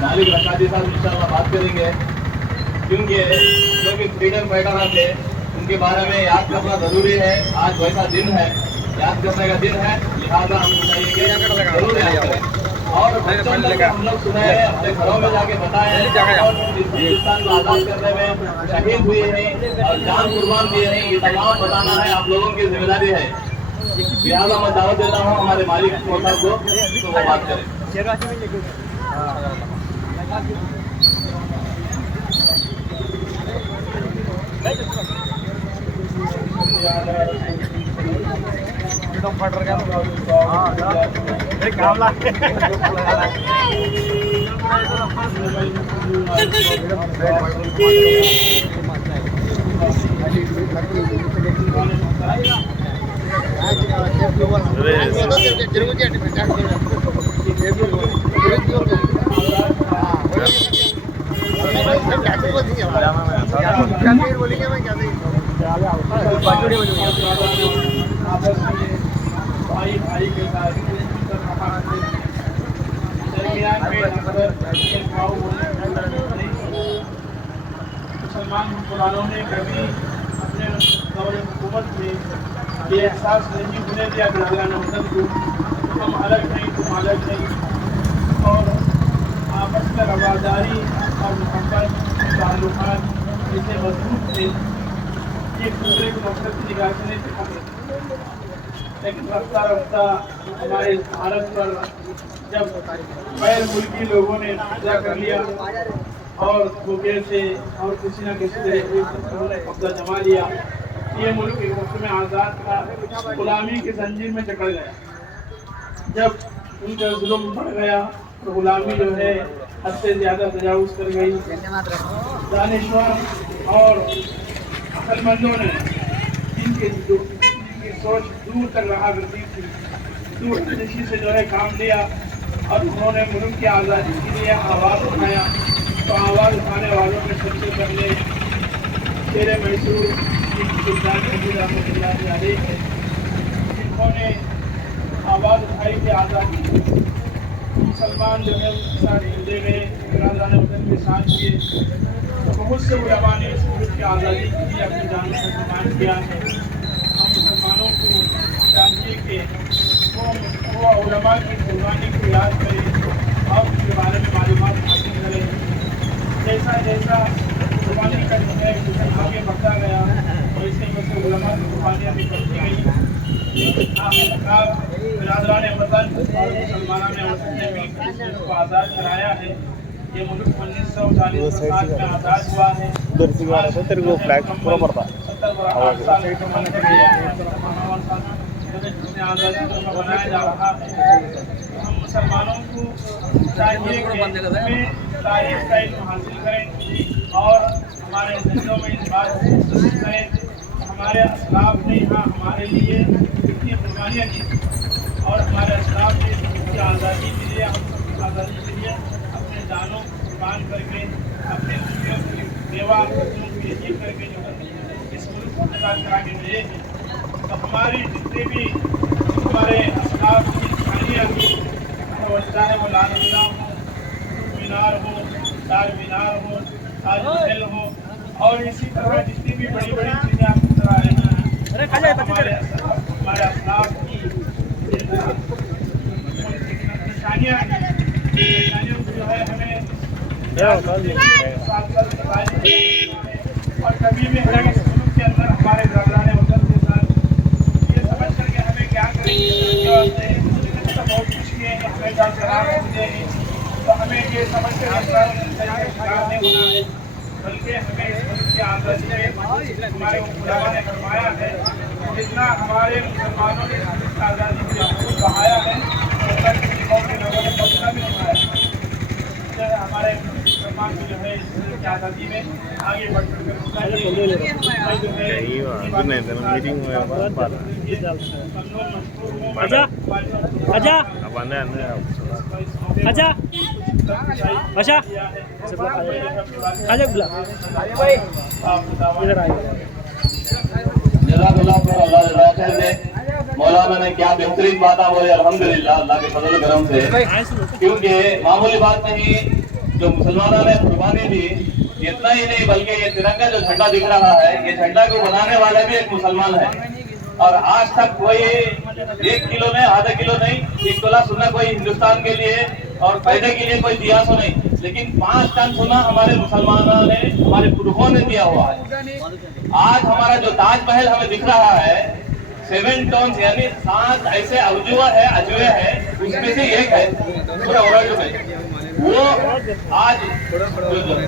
मालिक रकाती साहब इंशाल्लाह बात करेंगे, क्योंकि जो भी फ्रीडम फाइटर थे उनके बारे में याद करना जरूरी है। आज वैसा दिन है, याद करने का दिन है, लिहाजा हम चाहिए कि जरूर याद करें। और बच्चों तक हम लोग सुनाए हैं, अपने घरों में जाके बताए हैं, और इस हिंदुस्तान को आजाद करने में शहीद हुए हैं और जान कुर्बान दिए हैं, ये तमाम बताना है आप लोगों की जिम्मेदारी है। लिहाजा मैं दावत देता हूँ हमारे मालिक साहब को, तो वो बात करें। मुसलमान हुक्मरानों ने कभी अपने दौर हुकूमत में ये एहसास नहीं होने दिया बिरादरान वतन को हम अलग नहीं, तुम अलग नहीं, और आपस में रवादारी और मोहब्बत ताल्लुकात जैसे मजबूत थे, एक दूसरे को नफरत की निगाह से नहीं देखा। लेकिन रफ्ता रफ्ता हमारे भारत पर जब गैर मुल्की लोगों ने कब्जा कर लिया और धोखे से और किसी न किसी तरह कब्जा जमा लिया, ये मुल्क एक वक्त में आज़ाद था, गुलामी की जंजीर में जकड़ गया। जब उनका जुल्म बढ़ गया तो गुलामी जो है हद से ज़्यादा तजावुज़ कर गई। दानिश्वर और अक्लमंदों ने जिनकी सोच दूर तक रहा करती थी, दूरदर्शी से जो है काम लिया और उन्होंने मुल्क की आज़ादी के लिए आवाज़ उठाया। तो आवाज़ उठाने वालों में सबसे पहले शेर मैसूर है, जिन्होंने आवाज़ उठाई थी आज़ादी। मुसलमान जो है उसके साथ हिंदे में बिरादरान वतन के साथ किए। बहुत से उलमा ने इस मुल्क की आज़ादी के लिए अपनी जानों को कुर्बान किया है। हम मुसलमानों को चाहिए कि वो उलमा की कुर्बानी को याद करें और उसके बारे में मालूमात हासिल करें। जैसा जैसा कुर्बानी का जो है आगे बढ़ता गया, वैसे वैसे उलमा की कुर्बानियाँ भी बढ़ती गई। बिरादरान वतन और मुसलमानों ने वतन ने मिलकर को आज़ाद कराया है। ये मुल्क 1940 में आज़ाद हुआ है। आज़ादी को बनाया जा रहा है। हम मुसलमानों को चाहिए कि तारीख का इल्म हासिल करें और हमारे जिंदों में इस बात को करें हमारे असलाफ ने यहाँ हमारे लिए कितनी कुर्बानियाँ दी और हमारे असलाफ ने इसकी आज़ादी के लिए, हम सबकी आज़ादी के लिए अपने जानों को कुर्बान करके, अपने बेवा बच्चों को यकीन करके जो इस मुल्क को आज़ाद करा के गए हैं। तो हमारी जितने भी हमारे असलाफ की निशानियाँ थी, चाहे वो लाल किला हो, मीनार हो, चार मीनार हो, ताज महल हो, और इसी तरह जितनी भी बड़ी बड़ी चीज़ें आप नजर आ रही हैं, हमारे असलाफ की निशानियाँ हैं। निशानियों को जो है हमें और कभी भी हमें इस मुल्क के अंदर हमारे बिरादरान वतन के साथ ये समझ करके हमें क्या करेंगे, बहुत कुछ किए हैं, हमें क्या शराब होते हैं, तो हमें ये समझ कर शिकार नहीं होना है, बल्कि हमें इस मुल्क की आज़ादी में हमारे उलमा ने फरमाया है, जितना हमारे मुसलमानों ने इस मुल्क की आज़ादी के लिए खून बहाया है, उतना किसी कौम के लोगों ने पहुँचना भी नहीं पाया। हमारे मुसलमान जो है इस मुल्क की आज़ादी में आगे बढ़ कर मौलाना ने क्या बेहतरीन बात बोली, अल्हम्दुलिल्लाह अल्लाह के फजल करम से, क्योंकि मामूली बात नहीं, जो मुसलमानों ने कुर्बानी दी, इतना ही नहीं बल्कि ये तिरंगा जो झंडा दिख रहा है, ये झंडा को बनाने वाला भी एक मुसलमान है। और आज तक कोई 1 किलो नहीं, आधा किलो नहीं, 1 तोला सोना कोई हिंदुस्तान के लिए और पैदे के लिए कोई दिया तो नहीं, लेकिन 5 टन सोना हमारे मुसलमानों ने, हमारे पुरखों ने दिया हुआ है। आज हमारा जो ताजमहल हमें दिख रहा है 7 टन यानी 7 ऐसे अजूबे है, उसमें से एक है पूरा वर्ल्ड में। वो आज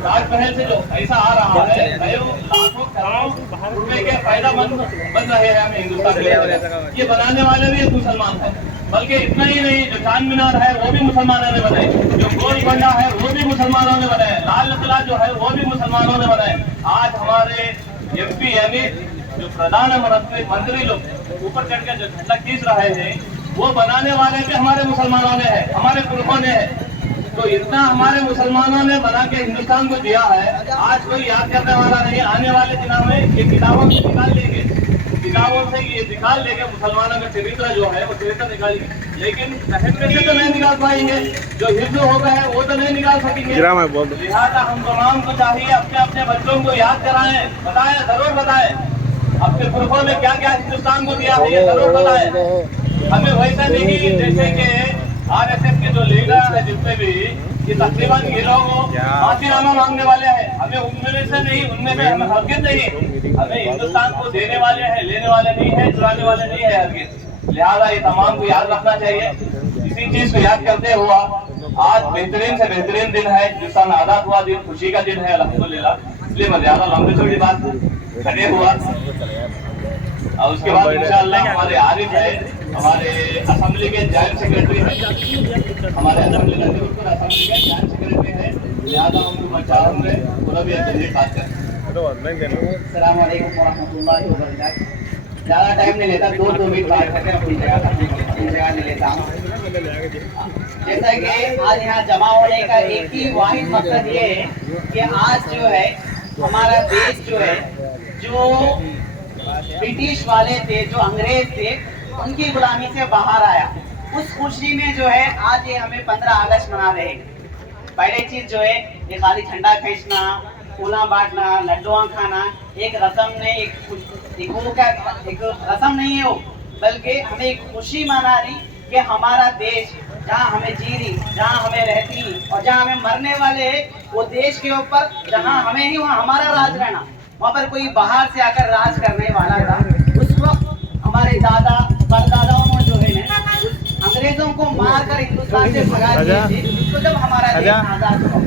ताजमहल से जो पैसा आ रहा है लाखों करोड़ों रुपए के फायदा बन रहे हैं हमें हिंदुस्तान में। ये बनाने वाले भी एक मुसलमान है। बल्कि इतना ही नहीं, जो चांद मीनार है वो भी मुसलमानों ने बनाए, जो गोलकोंडा है वो भी मुसलमानों ने बनाए, लाल किला जो है वो भी मुसलमानों ने बनाए। आज हमारे MP यानी जो प्रधानमंत्री लोग ऊपर चढ़कर जो झंडा खींच रहे हैं, वो बनाने वाले भी हमारे मुसलमानों ने है, हमारे पुरखों ने है। तो इतना हमारे मुसलमानों ने बना के हिंदुस्तान को दिया है, आज कोई याद करने वाला नहीं। आने वाले दिनों में ये किताबों से निकाल लेंगे, किताबों से ये निकाल लेंगे मुसलमानों का चरित्र जो है वो चरित्र निकालेंगे, लेकिन रहने से तो नहीं निकाल पाएंगे। जो हिंदू हो गए वो तो नहीं निकाल सकेंगे। लिहाजा हम तमाम को चाहिए अपने अपने बच्चों को याद कराएं, बताएं, जरूर बताएं अपने पुरखों ने क्या क्या हिंदुस्तान को दिया है, ये जरूर बताएं। हमें वैसा नहीं जैसे कि RSS के जो लीडर है जितने भी, ये तकरीबन ये लोग माफीनामा मांगने वाले हैं। हमें उनमें से नहीं, उनमें से हमें हरगिज़ नहीं। हमें हिंदुस्तान को देने वाले हैं, लेने वाले नहीं है, चुराने वाले नहीं है हरगिज़। लिहाजा ये तमाम को याद रखना चाहिए। इसी चीज को याद करते हुआ आज बेहतरीन से बेहतरीन दिन है, हिंदुस्तान आजाद हुआ दिन, खुशी का दिन है अल्हम्दुलिल्लाह। इसलिए मैं ज्यादा लंबी चौड़ी बात खड़े हुआ। और उसके बाद इंशाअल्लाह हमारे आरिफ है, हमारे असेंबली के जॉइंट सेक्रेटरी है, हमारे असेंबली के जॉइंट सेक्रेटरी है, लिहाजा उनको मैं चाहूंगा पूरा भी अच्छे बात करें। अस्सलाम वालेकुम वरहमतुल्लाहि वबरकातुहू। ज़्यादा टाइम नहीं लेता, 2 मिनट बात करके अपनी जगह नहीं लेता हूँ। जैसा कि आज यहाँ जमा होने का एक ही वाहिद मकसद ये है कि आज जो है हमारा देश जो है, जो ब्रिटिश वाले थे, जो अंग्रेज थे, उनकी गुलामी से बाहर आया, उस खुशी में जो है आज ये हमें 15 अगस्त मना रहे हैं। पहले चीज जो है ये खाली झंडा खींचना, फूला बांटना, लड्डुआ खाना एक रस्म नहीं, एक रस्म नहीं है वो, बल्कि हमें एक खुशी मना रही कि हमारा देश जहाँ हमें जी रही, जहाँ हमें रहती और जहाँ हमें मरने वाले है, वो देश के ऊपर जहाँ हमें ही वहाँ हमारा राज रहना, वहाँ पर कोई बाहर से आकर राज करने वाला था। उस वक्त हमारे दादा परदादाओं ने जो है ना अंग्रेजों को मार कर हिंदुस्तान से भगा दिए थे। तो जब हमारा देश आजाद हुआ,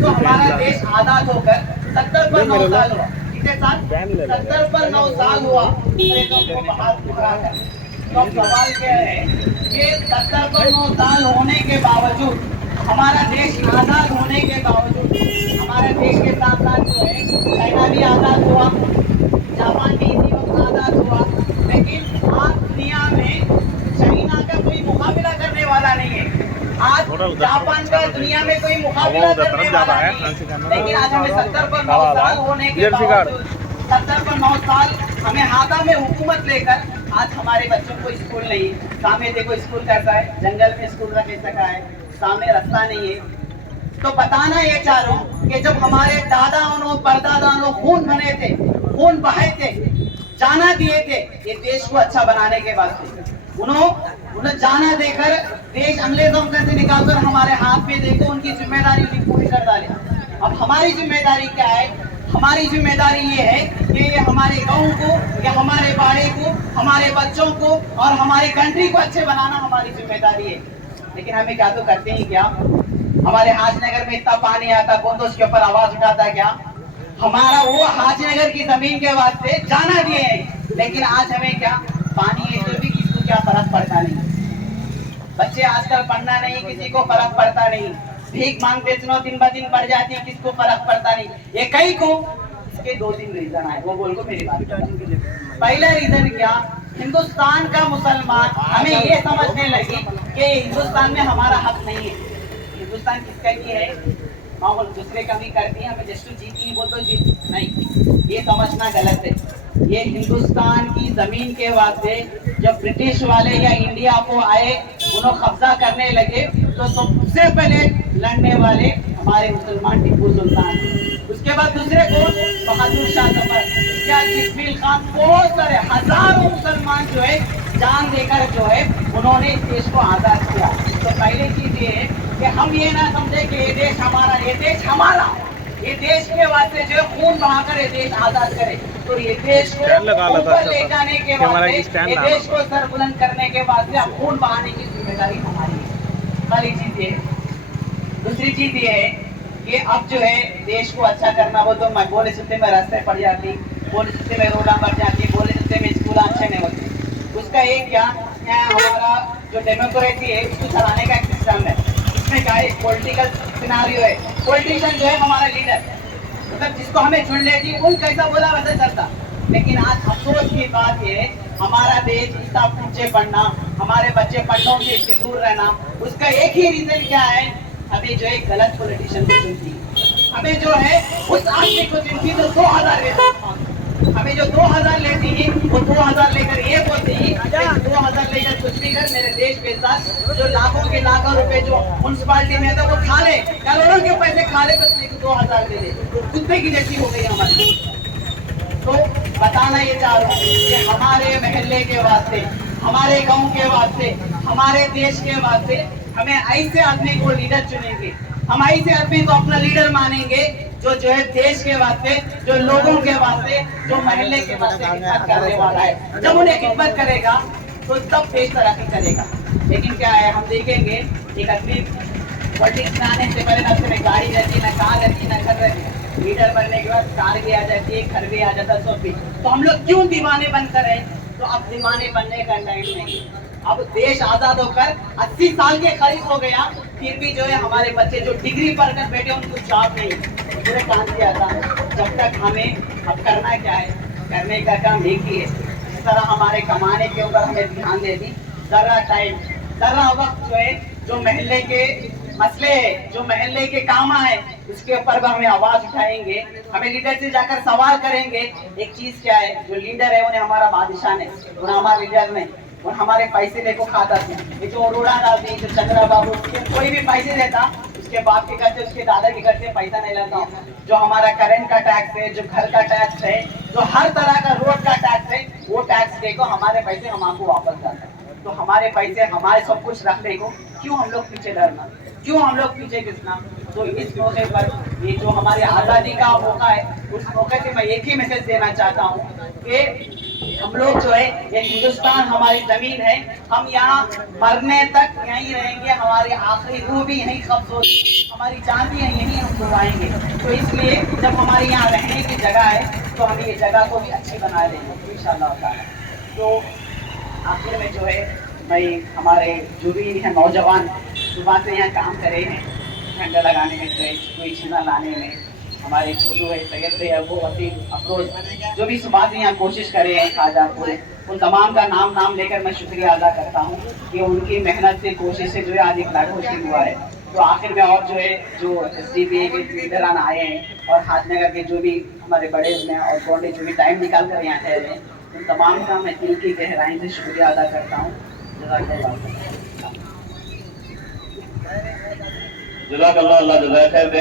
तो हमारा देश आजाद होकर 70 पर 9 साल हुआ, कितने साल? 70 पर 9 साल हुआ अंग्रेजों को बाहर भगा कर। तो अब सवाल क्या है कि 70 पर 9 साल होने के बावजूद, हमारा देश आजाद होने के बावजूद, हमारे देश के साथ साथ जो है चाइना भी आजाद हुआ, जापान भी इसी वक्त आजाद हुआ, लेकिन आज दुनिया में चाइना का कोई मुकाबला करने वाला नहीं है। आज जापान का दुनिया में कोई मुकाबला करने वाला नहीं है। लेकिन आज हमें 70 पर 9 साल होने के बावजूद, 70 पर 9 साल हमें हाथा में हुकूमत लेकर आज हमारे बच्चों को स्कूल नहीं, सामने देखो स्कूल कैसा है, जंगल में स्कूल रख सका है, सामने रास्ता नहीं है। तो बताना ये चाह रहा हूँ कि जब हमारे दादाओं परदादाओं खून बने थे, खून बहाए थे, जाना दिए थे ये देश को अच्छा बनाने के वास्ते, उन्होंने जाना देकर देश अंग्रेजों से निकालकर हमारे हाथ में देखो, उनकी जिम्मेदारी पूरी कर डाली। अब हमारी जिम्मेदारी क्या है? हमारी जिम्मेदारी ये है कि हमारे गांव को या हमारे बाड़े को, हमारे बच्चों को और हमारी कंट्री को अच्छे बनाना हमारी जिम्मेदारी है। लेकिन हमें क्या तो करते ही क्या? हमारे हाजनगर में इतना पानी आता, कौन तो उसके ऊपर आवाज उठाता क्या? हमारा वो हाजनगर की जमीन के वास्ते जाना दिए हैं, लेकिन आज हमें क्या पानी है तो भी किसको क्या फर्क पड़ता नहीं। बच्चे आजकल पढ़ना नहीं, किसी को फर्क पड़ता नहीं, भीख मांगते सुनो दिन ब दिन बढ़ जाती है, किसको फर्क पड़ता नहीं। ये कई को इसके 2-3 रीजन आए, वो बोल को मेरी बात। पहला रीजन क्या? हिंदुस्तान का मुसलमान हमें ये समझने लगी कि हिंदुस्तान में हमारा हक नहीं है। हिंदुस्तान किसका की है? माहौल दूसरे कमी करती है, हमें जस्ट जीती बोल तो जीत नहीं, ये समझना गलत है। ये हिंदुस्तान की जमीन के वास्ते जब ब्रिटिश वाले या इंडिया को आए, उन्होंने कब्जा करने लगे, तो सबसे पहले लड़ने वाले हमारे मुसलमान टीपू सुल्तान, उसके बाद दूसरे कौन, बहादुर शाह जफर, क्या किस्मिल खान, बहुत सारे हजारों मुसलमान जो है जान देकर जो है उन्होंने इस देश को आजाद किया। तो पहली चीज ये है कि हम ये ना समझे कि ये देश हमारा, ये देश हमारा, ये देश के वास्ते जो है खून बहाकर ये देश आजाद करे। तो ये देश को ऊपर ले जाने के वास्ते, ये देश को सर बुलंद करने के वास्ते खून बहाने की जिम्मेदारी हमारी है। पहली चीज ये। दूसरी चीज ये है कि अब जो है देश को अच्छा करना, वो तो मैं बोले सुनते में रास्ते पड़ जाती, बोले सुनते में रोडा बढ़ जाती, बोले सुनते में स्कूल अच्छे नहीं होते। उसका एक क्या हमारा जो डेमोक्रेसी है उसको चलाने का एक सिस्टम है। इसमें क्या है, पॉलिटिकल सिनारियो है। पॉलिटिशियन जो है हमारा लीडर, मतलब जिसको हमें चुन लेती उन कैसा बोला वैसा चलता। लेकिन आज अफसोस की बात ये है, हमारा देश इतना पीछे पड़ना, हमारे बच्चे पढ़ने से इससे दूर रहना, उसका एक ही रीजन क्या है, हमें जो है गलत पॉलिटिशियन को चुनती, हमें जो है उस आदमी को चुनती तो 2000 लेती, हमें जो 2000 लेती है वो 2000 लेकर ये बोलती है 2000 लेकर कुछ भी कर, मेरे देश के साथ जो लाखों के लाखों रुपए जो म्यूनसिपालिटी में था वो खा ले, करोड़ों के पैसे खा ले, बस मेरे को 2000 दे दे, कुत्ते की जैसी हो गई हमारी। तो बताना ये चाह रहा हूँ कि हमारे महल्ले के वास्ते, हमारे गांव के वास्ते, हमारे देश के वास्ते हमें ऐसे आदमी को लीडर चुनेंगे, हम ऐसे आदमी को अपना लीडर मानेंगे जो है देश के वास्ते, जो लोगों के वास्ते, जो महल्ले के वास्ते खिदमत करने वाला है। जब उन्हें खिदमत करेगा तो तब देश तरक्की करेगा। लेकिन क्या है, हम देखेंगे एक आदमी पॉलिटिक्स में आने से पहले ना उसमें गाड़ी रहती, ना कार रहती, ना घर रहती, लीडर बनने के बाद कार भी आ जाती है, घर भी आ जाता, सब भी। तो हम लोग क्यों दीवाने बनकर रहे? तो अब दीवाने बनने का टाइम नहीं। अब देश आजाद होकर 80 साल के करीब हो गया, फिर भी जो है हमारे बच्चे जो डिग्री पढ़कर बैठे उनको जॉब नहीं, मुझे कहाँ से आता। जब तक हमें अब करना क्या है, करने का काम एक ही है, जिस तरह हमारे कमाने के ऊपर हमें ध्यान दे दी, जरा टाइम, जरा वक्त जो है जो महल्ले के मसले है, जो महल्ले के काम है, उसके ऊपर भी हमें आवाज उठाएंगे, हमें लीडर से जाकर सवाल करेंगे। एक चीज क्या है, जो लीडर है उन्हें हमारा बादशाह ने, उन्हें हमारा लीडर ने, और हमारे पैसे देखो खाता थे, ये जो अरोड़ा डालती, जो चंद्रा बाबू, कोई भी पैसे देता उसके बाप के घर से, उसके दादा के घर से पैसा नहीं लेता हूँ। जो हमारा करंट का टैक्स है, जो घर का टैक्स है, जो हर तरह का रोड का टैक्स है, वो टैक्स देखो हमारे पैसे हम आपको वापस जाते हैं। तो हमारे पैसे, हमारे सब कुछ रखने को क्यों हम लोग पीछे डरना, क्यों हम लोग पीछे घिसना? तो इस मौके पर ये जो हमारी आज़ादी का मौका है, उस मौके से मैं एक ही मैसेज देना चाहता हूँ कि हम लोग जो है, ये हिंदुस्तान हमारी जमीन है, हम यहाँ मरने तक यहीं रहेंगे, हमारी आखिरी रूह भी यहीं कब्ज होगी, हमारी जान भी यहीं हम छुड़ाएंगे। तो इसलिए जब हमारे यहाँ रहने की जगह है तो हम ये जगह को भी अच्छी बना लेंगे इंशाअल्लाह ताला। तो आखिर में जो है मैं हमारे जो भी हैं नौजवान सुबह से यहाँ काम करे हैं, झंडा लगाने में, कोई चीज़ा लाने में, हमारे छोटू है, सैयद है, वो वसीम, अफरोज, जो भी सुबह से यहाँ कोशिश करे हैं शाहजहाँपुर, उन तमाम का नाम लेकर मैं शुक्रिया अदा करता हूँ कि उनकी मेहनत से, कोशिश से जो है आज एक लाखोशी हुआ है। तो आखिर में और जो है जो SDPA के लीडरान आए हैं और हाथनगर के जो भी हमारे बड़े हैं और बॉन्डे जो भी टाइम निकाल कर यहाँ ठहरे हैं, उन तमाम का मैं दिल की गहराई से शुक्रिया अदा करता हूँ। जज़ाकल्लाह, अल्लाह जज़ाए खैर दे।